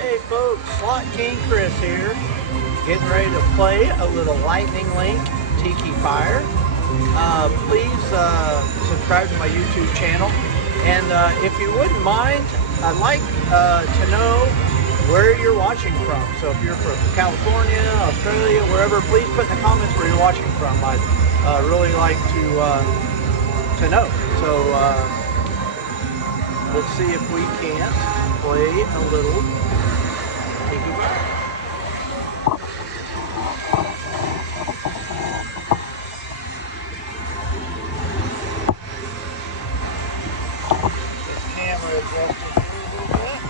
Hey folks, Slot King Chris here, getting ready to play a little Lightning Link Tiki Fire. Please subscribe to my YouTube channel, and if you wouldn't mind, I'd like to know where you're watching from. So if you're from California, Australia, wherever, please put in the comments where you're watching from. I'd really like to know. So let's see if we can't play a little Tiki Fire. This camera adjusted here a little bit.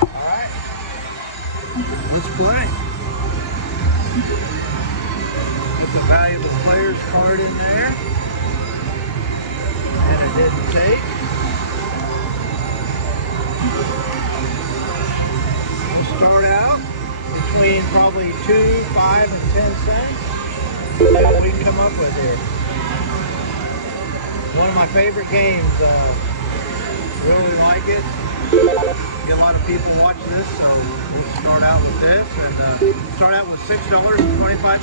Alright, let's play. Put the valuable players card in there. And it didn't take. We'll start out between probably 2, 5, and 10 cents. See what we can come up with here. One of my favorite games. Really like it. Get a lot of people watch this, so we'll start out with this and start out with $6.25.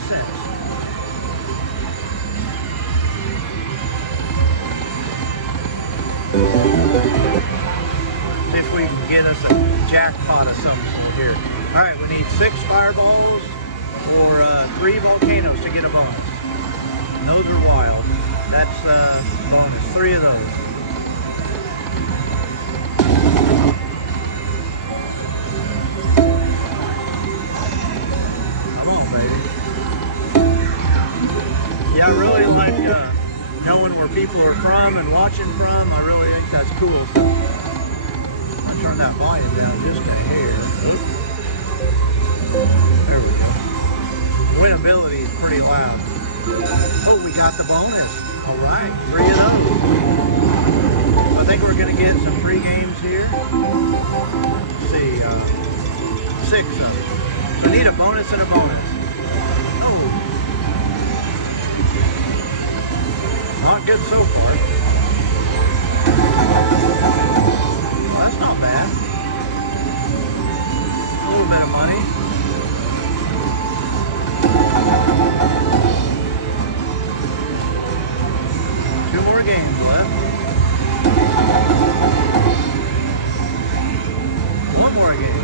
See if we can get us a jackpot of some sort here. All right, we need 6 fireballs or 3 volcanoes to get a bonus. And those are wild. That's bonus. 3 of those. Yeah, I really like knowing where people are from and watching from. I really think that's cool. So I'll turn that volume down just a hair. There we go. Winnability is pretty loud. Oh, we got the bonus. All right, 3 of those. I think we're going to get some free games here. Let's see, 6 of them. I need a bonus and a bonus. Oh. Not good so far. Well, that's not bad. A little bit of money. Two more games left. One more game.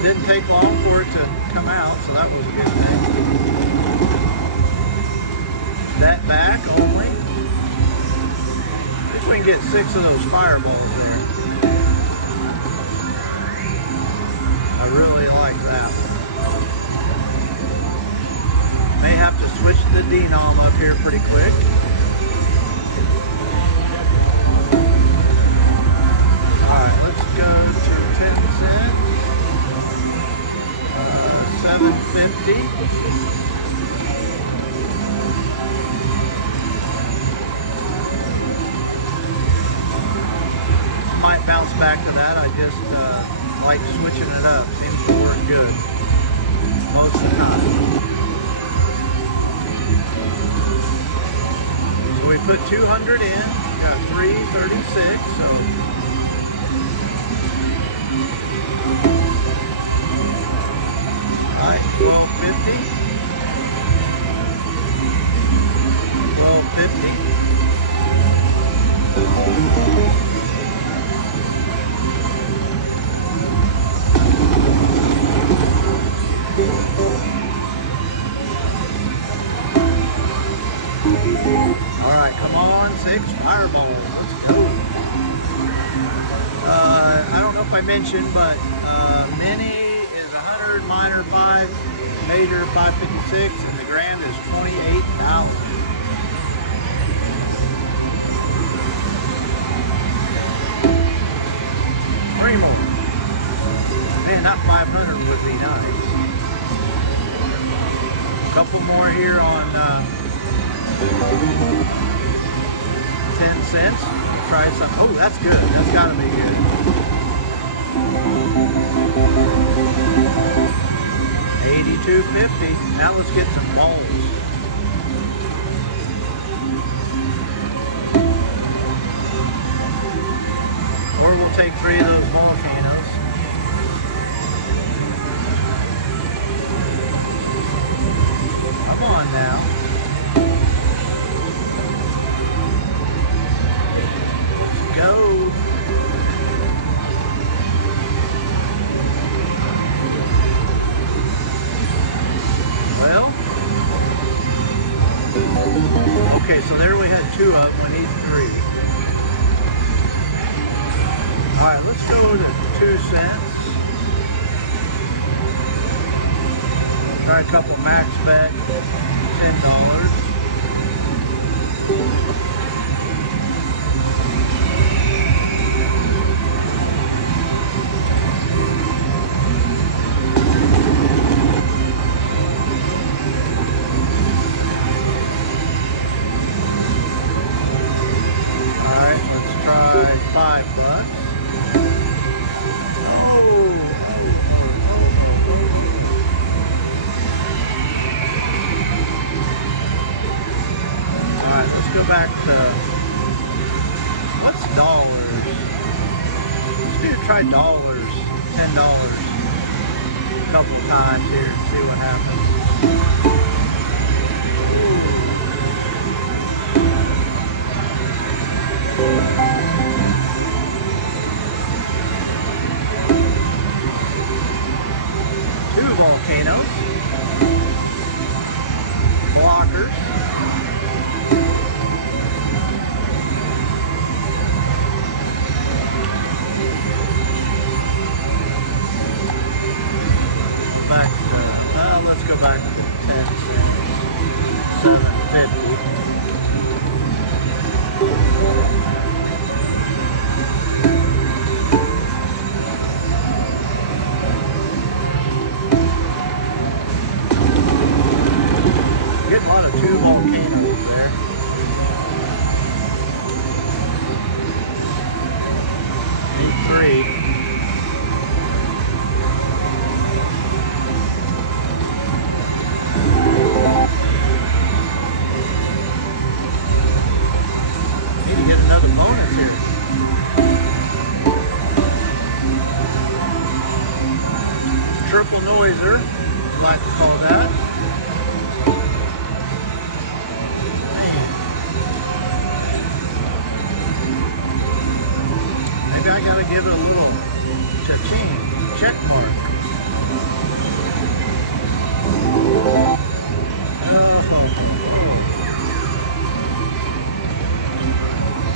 Didn't take long for it to come out, so that was a good thing. That back only. I think we can get 6 of those fireballs there. I really like that one. May have to switch the denom up here pretty quick. Alright, let's go to 10 cents. 750. Might bounce back to that. I just like switching it up. Seems to work good most of the time. So we put 200 in. Got 336. So. Alright, 1250. 1250. Alright, come on, 6 fireballs. Let's go. I don't know if I mentioned, but mini is 100, minor 5, major 556, and the grand is 28,000. Three more. Man, that 500 would be nice. Couple more here on 10 cents. Try some. Oh, that's good. That's got to be good. $82.50. Now let's get some balls. Or we'll take 3 of those volcanoes. Come on now. Let's go. Well. Okay, so there we had 2 up. We need 3. Alright, let's go to 2 cents. Try a couple max bet, $10. Alright, let's try $5. Alright, let's go back to, what's dollars? Let's try dollars, $10 a couple times here and see what happens. Two volcanoes, blockers. Let's go back to 10 cents, $7.50. Getting a lot of 2 volcanoes there. Need 3. Bonus here. Triple noiser, I like to call that. Man. Maybe I gotta give it a little cha-ching, check mark.